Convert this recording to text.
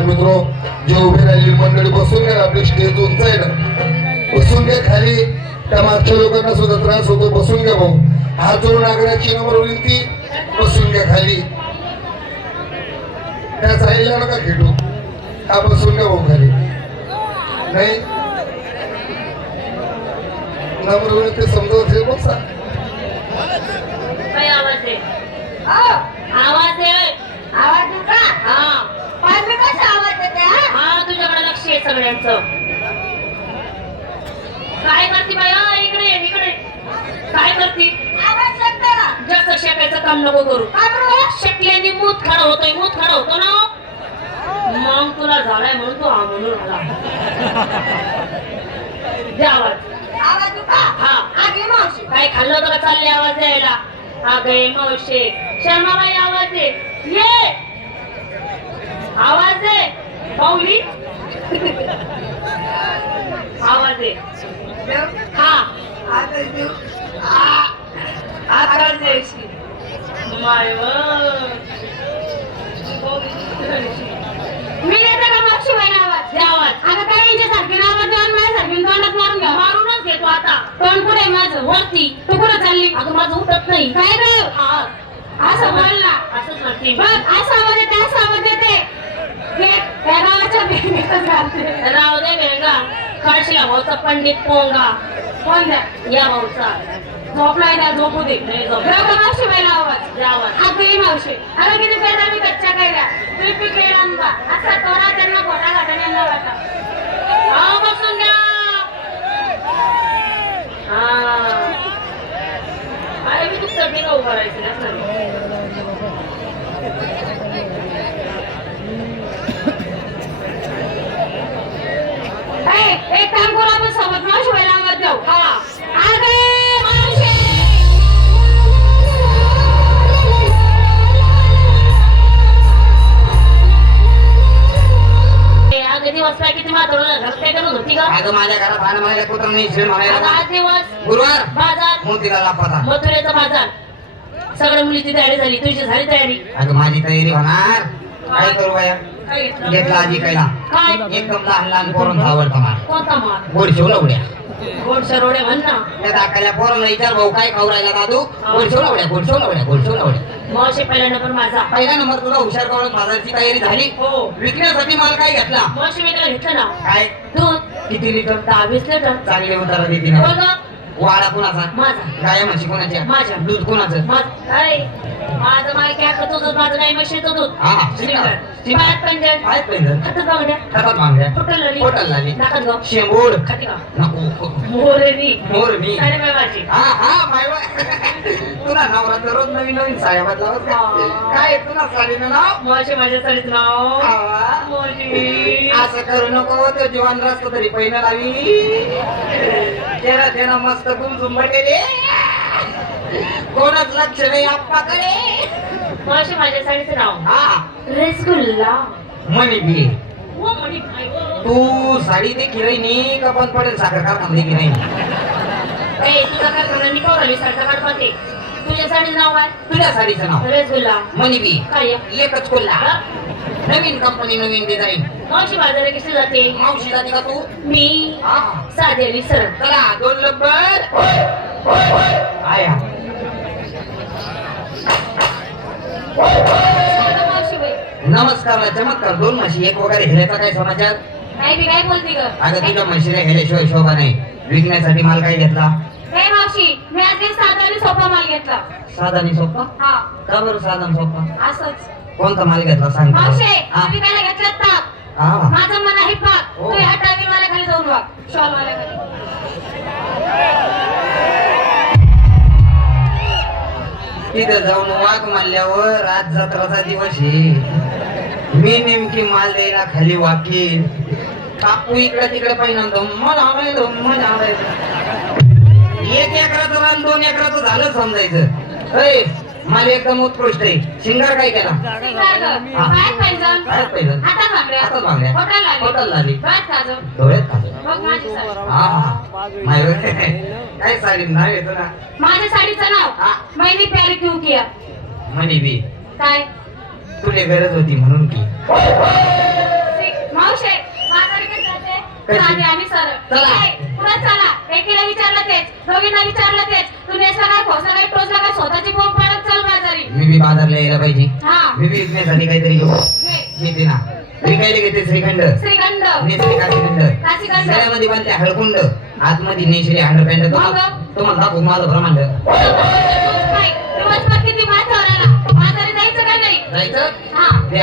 नमस्कार मित्रो. जे उभे राहिलेली मंडळी बसून घ्या आपली स्टेज उंच आहे ना बसून घ्या खाली. त्या मागच्या लोकांना सुद्धा त्रास होतो बसून घ्या भाऊ. हात जोडून नागराची नंबर ती बसून घ्या खाली. त्या साईडला नका खेटू. हा बसून घ्या भाऊ खाली? नाही? नंबर ते समजत असेल बसा आवाज आहे? आवाज देऊ का? हा पण मी कसा आवाज देते, हा? हा तुझ्याकडे लक्ष आहे सगळ्यांचं. काय करते बाया इकडे इकडे काय करते? जास्त शेकायचं काम नको करू. शेकल्याने मूत खडा होतोय मूत खडा होतो ना? मग तुला झालाय म्हणून तू हा म्हणून आला. दे आवाज. हा. आगी मावशी. काय खाल्लं तुला चालले आवाज द्यायला. हा मावशे. शर्माबाई आवाज आहे ये. आवाज आहे पाऊली आवाज आहे देऊ? हा आवाज देऊ? आ, आवाज आहे माय. मी देते का आवाज? दे आवाज अगं काय माझ्यासारखी तोंडात मारून घ्या. मारूनच घेतो आता तोंड कुठे माझं? वरती तू कुठं चालली? अगं माझं उठत नाही काय रे? हा असं बोल ना. असंच बघ, असं आवाज येते. हे, त्या गावाच्या बेंबीतच घालते. राहू दे वेगा काळशीला भाऊचा पंडित पोंगा कोण? या भाऊचा झोपलाय त्या झोपू दे. मावशी बाईला आवाज? अगं ही मावशी. अगं किती पेटा मी कच्च्या कैऱ्या तुम्ही पिकले आंबा असा तोडा त्यांना घोटा घाटाने न वाटा. हा बसून हा. अरे मी तुमचं ना एक काम करू आपण सोबत बाईला आवाज देऊ हा. अगं घरते माझ्या घरात आलं मला कुत्र नाही शिळ अगं म्हणायला आज दिवस. गुरुवार. बाजार. मोतीला लापाता मथुरेचा बाजार. सगळ्या मुलीची तयारी झाली तुझी झाली तयारी. अगं माझी तयारी होणार. काय करू बाया? घेतलं? आजी कैला। एकदम लहान लहान पोरांचा आवडता मार कोणता गोड सरोडे म्हण ना. त्या दाखल्या पोराला विचार भाऊ काय खाऊ राहिला दादू? गोड शिवलवड्या गोड शिवलवड्या गोड शिवलवड्या मावशी पहिल्यांदा पण माझा. पहिला नंबर तुला हुशार करून बाजारची तयारी झाली. हो. विकण्यासाठी माल काय घेतला? मावशी मी त्याला घेतलं ना. काय? दूध. किती लिटर? दहा वीस लिटर. चांगले उतारा देते ना. बघ वाडा कुणाचा? माझा. गाया म्हशी कोणाच्या? माझ्या. दूध कोणाचं? माझं. काय माझं माय काय करतो दूध? माझं काय म्हशीचं दूध. हा पायात पंजन पहिलं हातात बांगड्या. हातात मागल्या टोटल लाली. टोटल लाली. नाकात गाव शेंबूड खाती का नको. मोरेनी. मोर मी साडे माझी. हा हा माय तुला नवरा दररोज नवीन नवीन साड्या बदलावत का? हा. काय तुला साडीनं नाव? माझ्या साडीचं नाव. हा. असं करू नको तो जीवन रस्त तरी पहिलं लावी. तेरा तेरा मस्त गुमझुम बटेले कोणच लक्ष नाही आप्पाकडे. मावशी माझ्या साडीचं नाव? हा. रसगुल्ला. मनी बी हो काय गं? तू साडी देखील नाही का पण पडेल? साखर कारखाना देखील नाही. ए, तुझा मी काढपाते तुझ्या साडीचं नाव काय? तुझ्या साडीचं नाव. रसगुल्ला. मनी बी काय? एकच कोल्हा नवीन कंपनी नवीन डिझाईन मावशी बाजारात कशी जाते? मावशी जाते का तू? मी साधी आली सरळ. चला दोन लब्बर आया. मावशी बाई नमस्कार चमत्कार दोन म्हशी एक वगैरे हेल्याचा काय समाचार? बी काय बोलती ग? अगं तुझ्या म्हशीला हेल्याशिवाय शोभा नाही. विकण्यासाठी माल काय घेतला? हे मावशी मी आज एक साधा आणि सोपा माल घेतला. साधानी सोपा? हा. का बरं साधन सोपा? असंच. कोणता माल घेतला सांग मावशी हा. तुम्ही काय घेतलं. माझं मन आहे पाक हो. तू ह्या टायगर वाल्या खाली जाऊन वाग शॉल वाल्या खाली तिथं जाऊन वाघ मारल्यावर आज जत्राचा दिवस आहे. मी नेमकी माल द्यायला खाली वाकील काकू इकडे तिकडे पाहिजे धम्म झालंय धम्म झालंय एक एकराचं रान दोन एकराचं झालं समजायचं. मला एकदम उत्कृष्ट आहे. शिंगार काय केला? काय. डोळ्यात साडी. काय साडी? नाव येतो ना. माझ्या साडीचं. नाव. मैंने प्यार क्यों किया? म्हणे बी. काय? तुले गरज होती म्हणून की. आम्ही चला. एकीला विचारलं तेच. दोघींना विचारलं तेच. तू नेसला काय खोसला काय टोचला काय स्वतःची बोंब पाडत चल बाजारी मी बी बाजारला यायला पाहिजे. मी बी विकण्यासाठी काहीतरी घेऊ. घेते ना. विकायला घेते श्रीखंड. श्रीखंड. नेसले काशीखंड काशीखंड. सगळ्यामध्ये बनते हळकुंड. आतमध्ये नेसले हंड पॅन्ट तुम्हाला तुम्हाला दाखवू माझं ब्रह्मांड. जायचं हा. ते